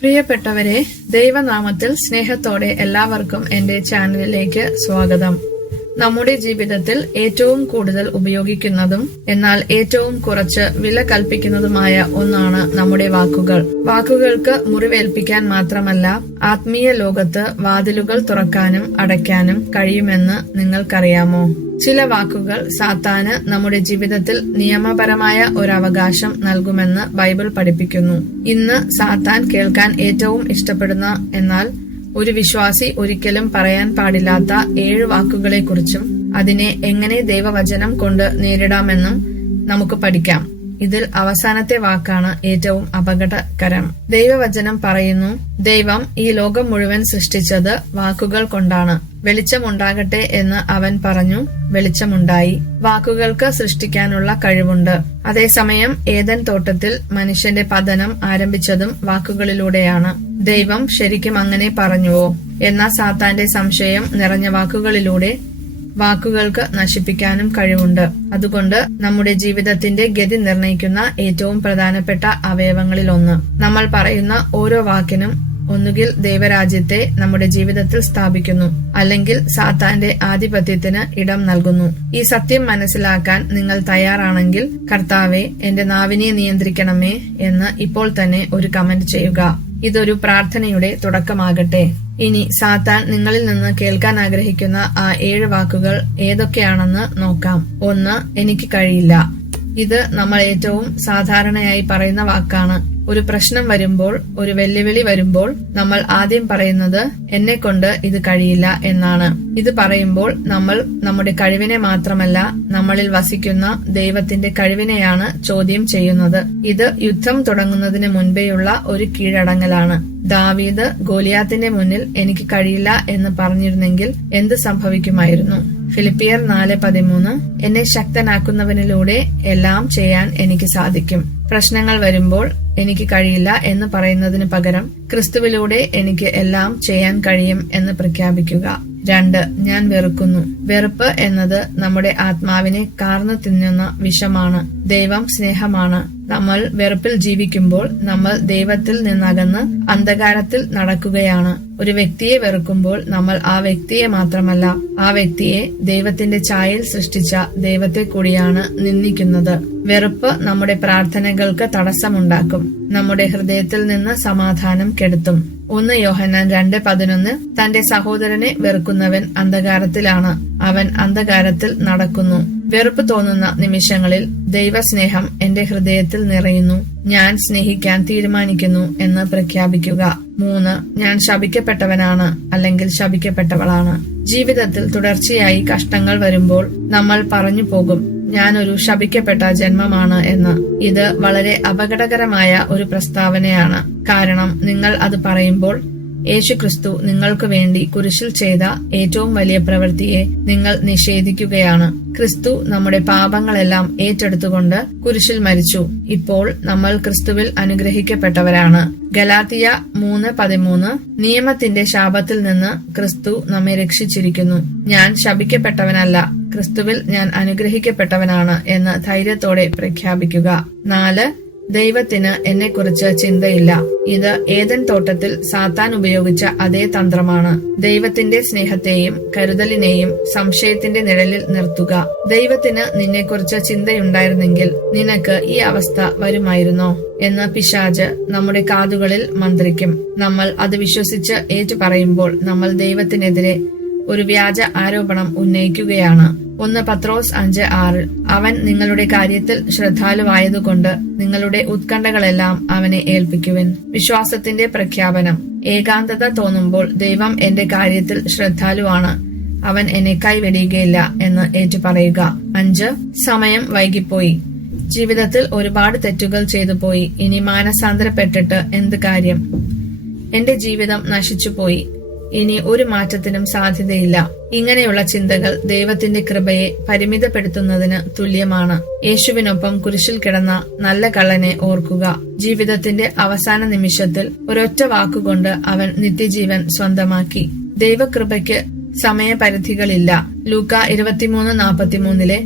പ്രിയപ്പെട്ടവരെ ദൈവനാമത്തിൽ സ്നേഹത്തോടെ എല്ലാവർക്കും എന്റെ ചാനലിലേക്ക് സ്വാഗതം. നമ്മുടെ ജീവിതത്തിൽ ഏറ്റവും കൂടുതൽ ഉപയോഗിക്കുന്നതും എന്നാൽ ഏറ്റവും കുറച്ച് വില കൽപ്പിക്കുന്നതുമായ ഒന്നാണ് നമ്മുടെ വാക്കുകൾ. വാക്കുകൾക്ക് മുറിവേൽപ്പിക്കാൻ മാത്രമല്ല ആത്മീയ ലോകത്ത് വാതിലുകൾ തുറക്കാനും അടയ്ക്കാനും കഴിയുമെന്ന് നിങ്ങൾക്കറിയാമോ? ചില വാക്കുകൾ സാത്താന് നമ്മുടെ ജീവിതത്തിൽ നിയമപരമായ ഒരു അവകാശം നൽകുമെന്ന് ബൈബിൾ പഠിപ്പിക്കുന്നു. ഇന്ന് സാത്താൻ കേൾക്കാൻ ഏറ്റവും ഇഷ്ടപ്പെടുന്ന എന്നാൽ ഒരു വിശ്വാസി ഒരിക്കലും പറയാൻ പാടില്ലാത്ത ഏഴ് വാക്കുകളെക്കുറിച്ചും അതിനെ എങ്ങനെ ദൈവവചനം കൊണ്ട് നേരിടാമെന്നും നമുക്ക് പഠിക്കാം. ഇതിൽ അവസാനത്തെ വാക്കാണ് ഏറ്റവും അപകടകരം. ദൈവവചനം പറയുന്നു ദൈവം ഈ ലോകം മുഴുവൻ സൃഷ്ടിച്ചത് വാക്കുകൾ കൊണ്ടാണ്. വെളിച്ചമുണ്ടാകട്ടെ എന്ന് അവൻ പറഞ്ഞു വെളിച്ചമുണ്ടായി. വാക്കുകൾക്ക് സൃഷ്ടിക്കാനുള്ള കഴിവുണ്ട്. അതേസമയം ഏതൻ തോട്ടത്തിൽ മനുഷ്യന്റെ പതനം ആരംഭിച്ചതും വാക്കുകളിലൂടെയാണ്. ദൈവം ശരിക്കും അങ്ങനെ പറഞ്ഞുവോ? എന്ന സാത്താന്റെ സംശയം നിറഞ്ഞ വാക്കുകളിലൂടെ വാക്കുകൾക്ക് നശിപ്പിക്കാനും കഴിവുണ്ട്. അതുകൊണ്ട് നമ്മുടെ ജീവിതത്തിന്റെ ഗതി നിർണയിക്കുന്ന ഏറ്റവും പ്രധാനപ്പെട്ട അവയവങ്ങളിൽ ഒന്ന്. നമ്മൾ പറയുന്ന ഓരോ വാക്കിനും ഒന്നുകിൽ ദൈവരാജ്യത്തെ നമ്മുടെ ജീവിതത്തിൽ സ്ഥാപിക്കുന്നു അല്ലെങ്കിൽ സാത്താന്റെ ആധിപത്യത്തിന് ഇടം നൽകുന്നു. ഈ സത്യം മനസ്സിലാക്കാൻ നിങ്ങൾ തയ്യാറാണെങ്കിൽ കർത്താവെ എന്റെ നാവിനെ നിയന്ത്രിക്കണമേ എന്ന് ഇപ്പോൾ തന്നെ ഒരു കമന്റ് ചെയ്യുക. ഇതൊരു പ്രാർത്ഥനയുടെ തുടക്കമാകട്ടെ. ഇനി സാത്താൻ നിങ്ങളിൽ നിന്ന് കേൾക്കാൻ ആഗ്രഹിക്കുന്ന ആ ഏഴ് വാക്കുകൾ ഏതൊക്കെയാണെന്ന് നോക്കാം. ഒന്ന് എനിക്ക് കഴിയില്ല. ഇത് നമ്മൾ ഏറ്റവും സാധാരണയായി പറയുന്ന വാക്കാണ്. ഒരു പ്രശ്നം വരുമ്പോൾ ഒരു വെല്ലുവിളി വരുമ്പോൾ നമ്മൾ ആദ്യം പറയുന്നത് എന്നെ കൊണ്ട് ഇത് കഴിയില്ല എന്നാണ്. ഇത് പറയുമ്പോൾ നമ്മൾ നമ്മുടെ കഴിവിനെ മാത്രമല്ല നമ്മളിൽ വസിക്കുന്ന ദൈവത്തിന്റെ കഴിവിനെയാണ് ചോദ്യം ചെയ്യുന്നത്. ഇത് യുദ്ധം തുടങ്ങുന്നതിന് മുൻപേയുള്ള ഒരു കീഴടങ്ങലാണ്. ദാവീദ് ഗോലിയാത്തിന്റെ മുന്നിൽ എനിക്ക് കഴിയില്ല എന്ന് പറഞ്ഞിരുന്നെങ്കിൽ എന്ത് സംഭവിക്കുമായിരുന്നു? ഫിലിപ്പിയർ നാല് പതിമൂന്ന്. എന്നെ ശക്തനാക്കുന്നവനിലൂടെ എല്ലാം ചെയ്യാൻ എനിക്ക് സാധിക്കും. പ്രശ്നങ്ങൾ വരുമ്പോൾ എനിക്ക് കഴിയില്ല എന്ന് പറയുന്നതിന് പകരം ക്രിസ്തുവിലൂടെ എനിക്ക് എല്ലാം ചെയ്യാൻ കഴിയും എന്ന് പ്രഖ്യാപിക്കുക. രണ്ട് ഞാൻ വെറുക്കുന്നു. വെറുപ്പ് എന്നത് നമ്മുടെ ആത്മാവിനെ കാർന്നു തിന്നുന്ന വിഷമാണ്. ദൈവം സ്നേഹമാണ്. നമ്മൾ വെറുപ്പിൽ ജീവിക്കുമ്പോൾ നമ്മൾ ദൈവത്തിൽ നിന്നകന്ന് അന്ധകാരത്തിൽ നടക്കുകയാണ്. ഒരു വ്യക്തിയെ വെറുക്കുമ്പോൾ നമ്മൾ ആ വ്യക്തിയെ മാത്രമല്ല ആ വ്യക്തിയെ ദൈവത്തിന്റെ ചായയിൽ സൃഷ്ടിച്ച ദൈവത്തെ കൂടിയാണ് നിന്ദിക്കുന്നത്. വെറുപ്പ് നമ്മുടെ പ്രാർത്ഥനകൾക്ക് തടസ്സമുണ്ടാക്കും നമ്മുടെ ഹൃദയത്തിൽ നിന്ന് സമാധാനം കെടുത്തും. ഒന്ന് യോഹന്നാൻ രണ്ട് പതിനൊന്ന്. തന്റെ സഹോദരനെ വെറുക്കുന്നവൻ അന്ധകാരത്തിലാണ്. അവൻ അന്ധകാരത്തിൽ നടക്കുന്നു. വെറുപ്പ് തോന്നുന്ന നിമിഷങ്ങളിൽ ദൈവസ്നേഹം എന്റെ ഹൃദയത്തിൽ നിറയുന്നു. ഞാൻ സ്നേഹിക്കാൻ തീരുമാനിക്കുന്നു എന്ന് പ്രഖ്യാപിക്കുക. മൂന്ന് ഞാൻ ശപിക്കപ്പെട്ടവനാണ് അല്ലെങ്കിൽ ശപിക്കപ്പെട്ടവളാണ്. ജീവിതത്തിൽ തുടർച്ചയായി കഷ്ടങ്ങൾ വരുമ്പോൾ നമ്മൾ പറഞ്ഞു പോകും. ഞാനൊരു ശപിക്കപ്പെട്ട ജന്മമാണ് എന്ന്. ഇത് വളരെ അപകടകരമായ ഒരു പ്രസ്താവനയാണ്. കാരണം നിങ്ങൾ അത് പറയുമ്പോൾ യേശുക്രിസ്തു നിങ്ങൾക്ക് വേണ്ടി കുരിശിൽ ചെയ്ത ഏറ്റവും വലിയ പ്രവൃത്തിയെ നിങ്ങൾ നിഷേധിക്കുകയാണ്. ക്രിസ്തു നമ്മുടെ പാപങ്ങളെല്ലാം ഏറ്റെടുത്തുകൊണ്ട് കുരിശിൽ മരിച്ചു. ഇപ്പോൾ നമ്മൾ ക്രിസ്തുവിൽ അനുഗ്രഹിക്കപ്പെട്ടവരാണ്. ഗലാത്തിയ മൂന്ന് പതിമൂന്ന് നിയമത്തിന്റെ ശാപത്തിൽ നിന്ന് ക്രിസ്തു നമ്മെ രക്ഷിച്ചിരിക്കുന്നു. ഞാൻ ശപിക്കപ്പെട്ടവനല്ല ക്രിസ്തുവിൽ ഞാൻ അനുഗ്രഹിക്കപ്പെട്ടവനാണ് എന്ന് ധൈര്യത്തോടെ പ്രഖ്യാപിക്കുക. നാല് ദൈവത്തിന് എന്നെക്കുറിച്ച് ചിന്തയില്ല. ഇത് ഏതൻ തോട്ടത്തിൽ സാത്താൻ ഉപയോഗിച്ച അതേ തന്ത്രമാണ്. ദൈവത്തിന്റെ സ്നേഹത്തെയും കരുതലിനെയും സംശയത്തിന്റെ നിഴലിൽ നിർത്തുക. ദൈവത്തിന് നിന്നെക്കുറിച്ച് ചിന്തയുണ്ടായിരുന്നെങ്കിൽ നിനക്ക് ഈ അവസ്ഥ വരുമായിരുന്നോ? എന്ന് പിശാജ് നമ്മുടെ കാതുകളിൽ മന്ത്രിക്കും. നമ്മൾ അത് വിശ്വസിച്ച് ഏറ്റുപറയുമ്പോൾ നമ്മൾ ദൈവത്തിനെതിരെ ഒരു വ്യാജ ആരോപണം ഉന്നയിക്കുകയാണ്. ഒന്ന് പത്രോസ് അഞ്ച് ആറ്. അവൻ നിങ്ങളുടെ കാര്യത്തിൽ ശ്രദ്ധാലുവായതുകൊണ്ട് നിങ്ങളുടെ ഉത്കണ്ഠകളെല്ലാം അവനെ ഏൽപ്പിക്കുവിൻ. വിശ്വാസത്തിന്റെ പ്രഖ്യാപനം. ഏകാന്തത തോന്നുമ്പോൾ ദൈവം എന്റെ കാര്യത്തിൽ ശ്രദ്ധാലുവാണ്. അവൻ എന്നെ കൈവെടിയുകയില്ല എന്ന് ഏറ്റുപറയുക. അഞ്ച്. സമയം വൈകിപ്പോയി. ജീവിതത്തിൽ ഒരുപാട് തെറ്റുകൾ ചെയ്തു പോയി ഇനി മാനസാന്തരപ്പെട്ടിട്ട് എന്ത് കാര്യം? എന്റെ ജീവിതം നശിച്ചുപോയി. ഇനി ഒരു മാറ്റത്തിനും സാധ്യതയില്ല. ഇങ്ങനെയുള്ള ചിന്തകൾ ദൈവത്തിന്റെ കൃപയെ പരിമിതപ്പെടുത്തുന്നതിന് തുല്യമാണ്. യേശുവിനൊപ്പം കുരിശിൽ കിടന്ന നല്ല കള്ളനെ ഓർക്കുക. ജീവിതത്തിന്റെ അവസാന നിമിഷത്തിൽ ഒരൊറ്റ വാക്കുകൊണ്ട് അവൻ നിത്യജീവൻ സ്വന്തമാക്കി. ദൈവകൃപയ്ക്ക് സമയപരിധികളില്ല. ലൂക്ക ഇരുപത്തിമൂന്ന് നാൽപ്പത്തിമൂന്നിലെ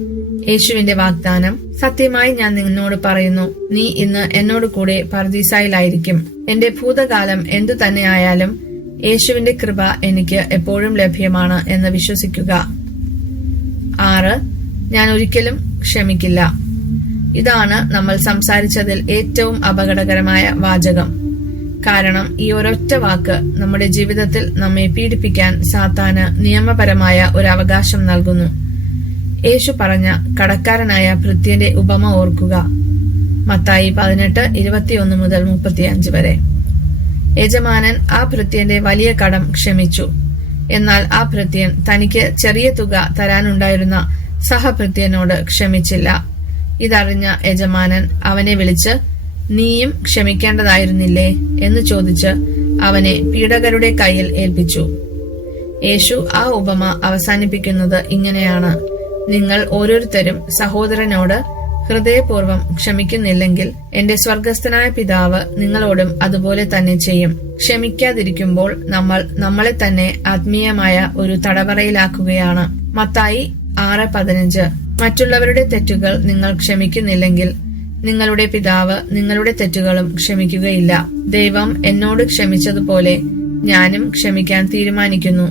യേശുവിന്റെ വാഗ്ദാനം സത്യമായി ഞാൻ നിന്നോട് പറയുന്നു നീ ഇന്ന് എന്നോട് കൂടെ പർദീസായിലായിരിക്കും. എന്റെ ഭൂതകാലം എന്തു തന്നെയായാലും യേശുവിന്റെ കൃപ എനിക്ക് എപ്പോഴും ലഭ്യമാണ് എന്ന് വിശ്വസിക്കുക. ആറ് ഞാൻ ഒരിക്കലും ക്ഷമിക്കില്ല. ഇതാണ് നമ്മൾ സംസാരിച്ചതിൽ ഏറ്റവും അപകടകരമായ വാചകം. കാരണം ഈ ഒരൊറ്റ വാക്ക് നമ്മുടെ ജീവിതത്തിൽ നമ്മെ പീഡിപ്പിക്കാൻ സാത്താന് നിയമപരമായ ഒരു അവകാശം നൽകുന്നു. യേശു പറഞ്ഞ കടക്കാരനായ ഭൃത്യന്റെ ഉപമ ഓർക്കുക. മത്തായി പതിനെട്ട് ഇരുപത്തിയൊന്ന് മുതൽ മുപ്പത്തിയഞ്ച് വരെ. യജമാനൻ ആ ഭൃത്യന്റെ വലിയ കടം ക്ഷമിച്ചു. എന്നാൽ ആ ഭൃത്യൻ തനിക്ക് ചെറിയ തുക തരാനുണ്ടായിരുന്ന സഹഭൃത്യനോട് ക്ഷമിച്ചില്ല. ഇതറിഞ്ഞ യജമാനൻ അവനെ വിളിച്ച് നീയും ക്ഷമിക്കേണ്ടതായിരുന്നില്ലേ? എന്ന് ചോദിച്ച് അവനെ പീഡകരുടെ കയ്യിൽ ഏൽപ്പിച്ചു. യേശു ആ ഉപമ അവസാനിപ്പിക്കുന്നത് ഇങ്ങനെയാണ്. നിങ്ങൾ ഓരോരുത്തരും സഹോദരനോട് ഹൃദയപൂർവം ക്ഷമിക്കുന്നില്ലെങ്കിൽ എന്റെ സ്വർഗസ്ഥനായ പിതാവ് നിങ്ങളോടും അതുപോലെ തന്നെ ചെയ്യും. ക്ഷമിക്കാതിരിക്കുമ്പോൾ നമ്മൾ നമ്മളെ തന്നെ ആത്മീയമായ ഒരു തടവറയിലാക്കുകയാണ്. മത്തായി ആറ് പതിനഞ്ച്. മറ്റുള്ളവരുടെ തെറ്റുകൾ നിങ്ങൾ ക്ഷമിക്കുന്നില്ലെങ്കിൽ നിങ്ങളുടെ പിതാവ് നിങ്ങളുടെ തെറ്റുകളും ക്ഷമിക്കുകയില്ല. ദൈവം എന്നോട് ക്ഷമിച്ചതുപോലെ ഞാനും ക്ഷമിക്കാൻ തീരുമാനിക്കുന്നു.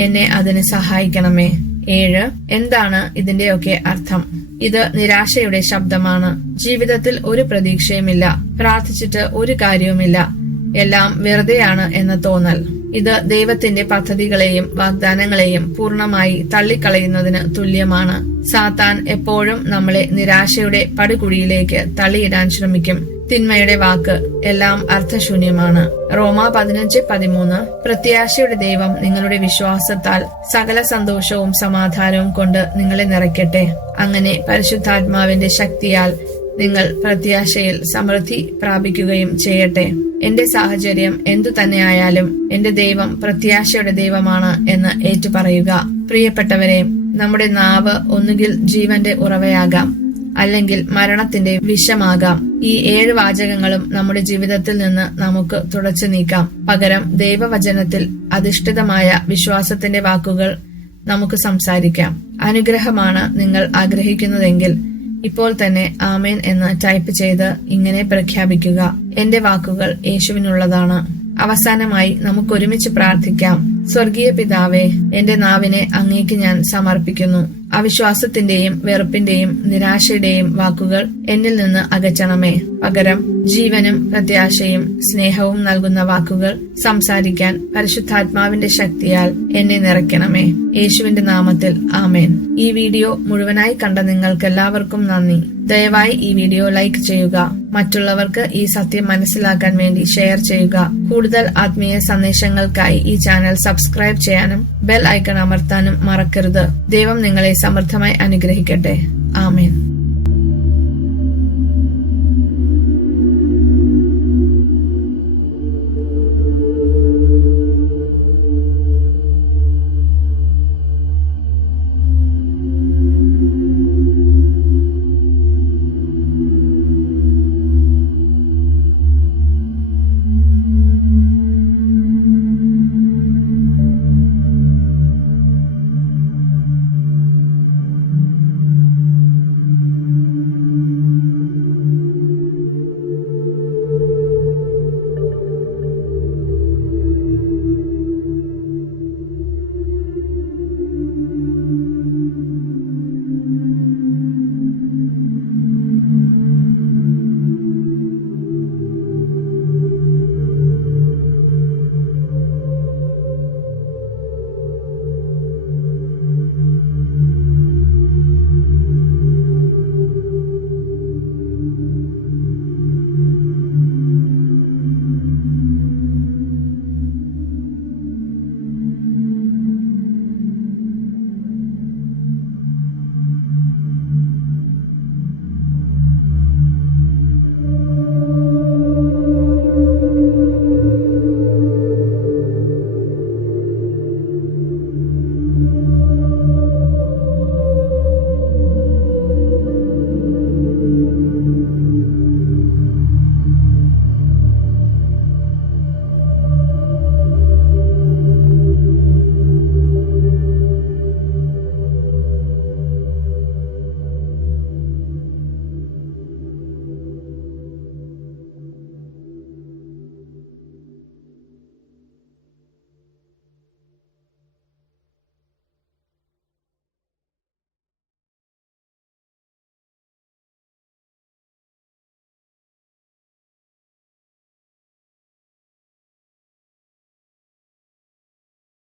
എന്നെ അതിന് സഹായിക്കണമേ. ഏഴ്. എന്താണ് ഇതിന്റെയൊക്കെ അർത്ഥം? ഇത് നിരാശയുടെ ശബ്ദമാണ്. ജീവിതത്തിൽ ഒരു പ്രതീക്ഷയുമില്ല. പ്രാർത്ഥിച്ചിട്ട് ഒരു കാര്യവുമില്ല. എല്ലാം വെറുതെയാണ് എന്ന തോന്നൽ. ഇത് ദൈവത്തിന്റെ പദ്ധതികളെയും വാഗ്ദാനങ്ങളെയും പൂർണമായി തള്ളിക്കളയുന്നതിന് തുല്യമാണ്. സാത്താൻ എപ്പോഴും നമ്മളെ നിരാശയുടെ പടുകുഴിയിലേക്ക് തള്ളിയിടാൻ ശ്രമിക്കും. തിന്മയുടെ വാക്ക് എല്ലാം അർത്ഥശൂന്യമാണ്. റോമ പതിനഞ്ച് പതിമൂന്ന് പ്രത്യാശയുടെ ദൈവം നിങ്ങളുടെ വിശ്വാസത്താൽ സകല സന്തോഷവും സമാധാനവും കൊണ്ട് നിങ്ങളെ നിറയ്ക്കട്ടെ. അങ്ങനെ പരിശുദ്ധാത്മാവിന്റെ ശക്തിയാൽ നിങ്ങൾ പ്രത്യാശയിൽ സമൃദ്ധി പ്രാപിക്കുകയും ചെയ്യട്ടെ. എന്റെ സാഹചര്യം എന്തു തന്നെയായാലും എന്റെ ദൈവം പ്രത്യാശയുടെ ദൈവമാണ് എന്ന് ഏറ്റുപറയുക. പ്രിയപ്പെട്ടവരെ നമ്മുടെ നാവ് ഒന്നുകിൽ ജീവന്റെ ഉറവയാകാം. അല്ലെങ്കിൽ മരണത്തിന്റെ വിഷമാകാം. ഈ ഏഴ് വാചകങ്ങളും നമ്മുടെ ജീവിതത്തിൽ നിന്ന് നമുക്ക് തുടച്ചു നീക്കാം. പകരം ദൈവവചനത്തിൽ അധിഷ്ഠിതമായ വിശ്വാസത്തിന്റെ വാക്കുകൾ നമുക്ക് സംസാരിക്കാം. അനുഗ്രഹമാണ് നിങ്ങൾ ആഗ്രഹിക്കുന്നതെങ്കിൽ ഇപ്പോൾ തന്നെ ആമേൻ എന്ന് ടൈപ്പ് ചെയ്ത് ഇങ്ങനെ പ്രഖ്യാപിക്കുക. എന്റെ വാക്കുകൾ യേശുവിനുള്ളതാണ്. അവസാനമായി നമുക്ക് ഒരുമിച്ച് പ്രാർത്ഥിക്കാം. സ്വർഗീയ പിതാവേ എന്റെ നാവിനെ അങ്ങേക്ക് ഞാൻ സമർപ്പിക്കുന്നു. അവിശ്വാസത്തിന്റെയും വെറുപ്പിന്റെയും നിരാശയുടെയും വാക്കുകൾ എന്നിൽ നിന്ന് അകറ്റണമേ. പകരം ജീവനും പ്രത്യാശയും സ്നേഹവും നൽകുന്ന വാക്കുകൾ സംസാരിക്കാൻ പരിശുദ്ധാത്മാവിന്റെ ശക്തിയാൽ എന്നെ നിറയ്ക്കണമേ. യേശുവിന്റെ നാമത്തിൽ ആമേൻ. ഈ വീഡിയോ മുഴുവനായി കണ്ട നിങ്ങൾക്കെല്ലാവർക്കും നന്ദി. ദയവായി ഈ വീഡിയോ ലൈക്ക് ചെയ്യുക. മറ്റുള്ളവർക്ക് ഈ സത്യം മനസ്സിലാക്കാൻ വേണ്ടി ഷെയർ ചെയ്യുക. കൂടുതൽ ആത്മീയ സന്ദേശങ്ങൾക്കായി ഈ ചാനൽ സബ്സ്ക്രൈബ് ചെയ്യാനും ബെൽ ഐക്കൺ അമർത്താനും മറക്കരുത്. ദൈവം നിങ്ങളെ സമൃദ്ധമായി അനുഗ്രഹിക്കട്ടെ. ആമേൻ.